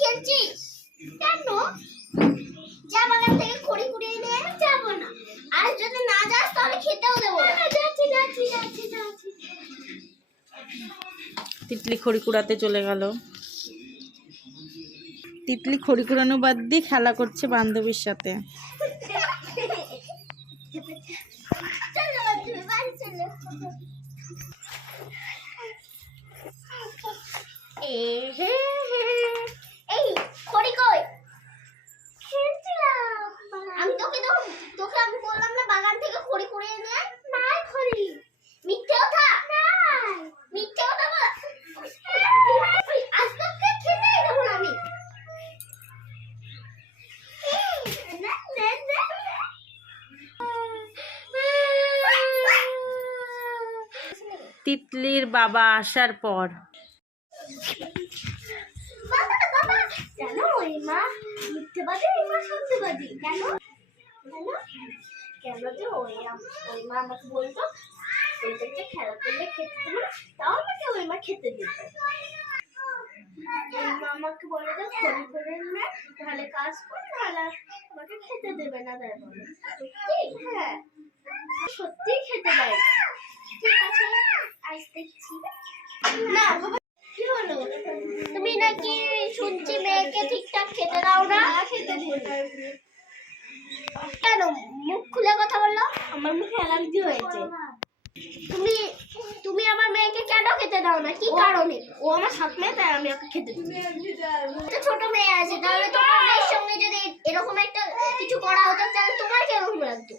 খেলছিস? কেন? যা বাগান থেকে খড়ি কুড়িয়ে নিয়ে যাব না। আর যদি না যাস তাহলে খেতেও দেবো না। যাচ্ছি যাচ্ছি যাচ্ছি যাচ্ছি। তিতলি খড়ি কুড়াতে চলে গেল। তিতলি খড়ি কুড়ানো বাদ দিয়ে খেলা করছে বান্ধবীর সাথে। চলো তোকে তো তোকে আমি বললাম না বাগান থেকে খড়ি কুড়িয়ে নিয়ে আয়। খড়ি। মিথ্যে কথা? নাই। মিথ্যে কথা বল। আজ তোকে খেতেই দেবো না আমি। না না না তিতলির বাবা আসার পর। বাবা বাবা জানো ওই মা মিথ্যেবাদী মা সত্যবাদী কেন ওই ওই মা আমাকে বলতো খেলা করলে খেতে ওই মা খেতে তাহলে কাজ আমাকে খেতে দেবে না সত্যি হ্যাঁ খেতে দেয় ঠিক আছে না কি তুমি নাকি শুনছি মেয়েকে ঠিকঠাক খেতে দাও না? খেতে কেন? মুখ খুলে কথা বলল? আমার মুখে অ্যালার্জি হয়েছে। তুমি তুমি আমার মেয়েকে কেন খেতে দাও না? কি কারণে? ও আমার সাথ মেয়ে তাই আমি ওকে খেতে দিই ছোট মেয়ে আছে তাহলে তোমার মেয়ের সঙ্গে যদি এরকম একটা কিছু করা হতো তাহলে তোমার কেমন লাগতো?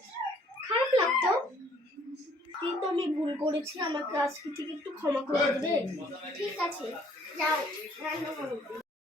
খারাপ লাগতো। কিন্তু আমি ভুল করেছি? আমাকে আজকে থেকে একটু ক্ষমা করে দেবে। ঠিক আছে যাও রান্না করো।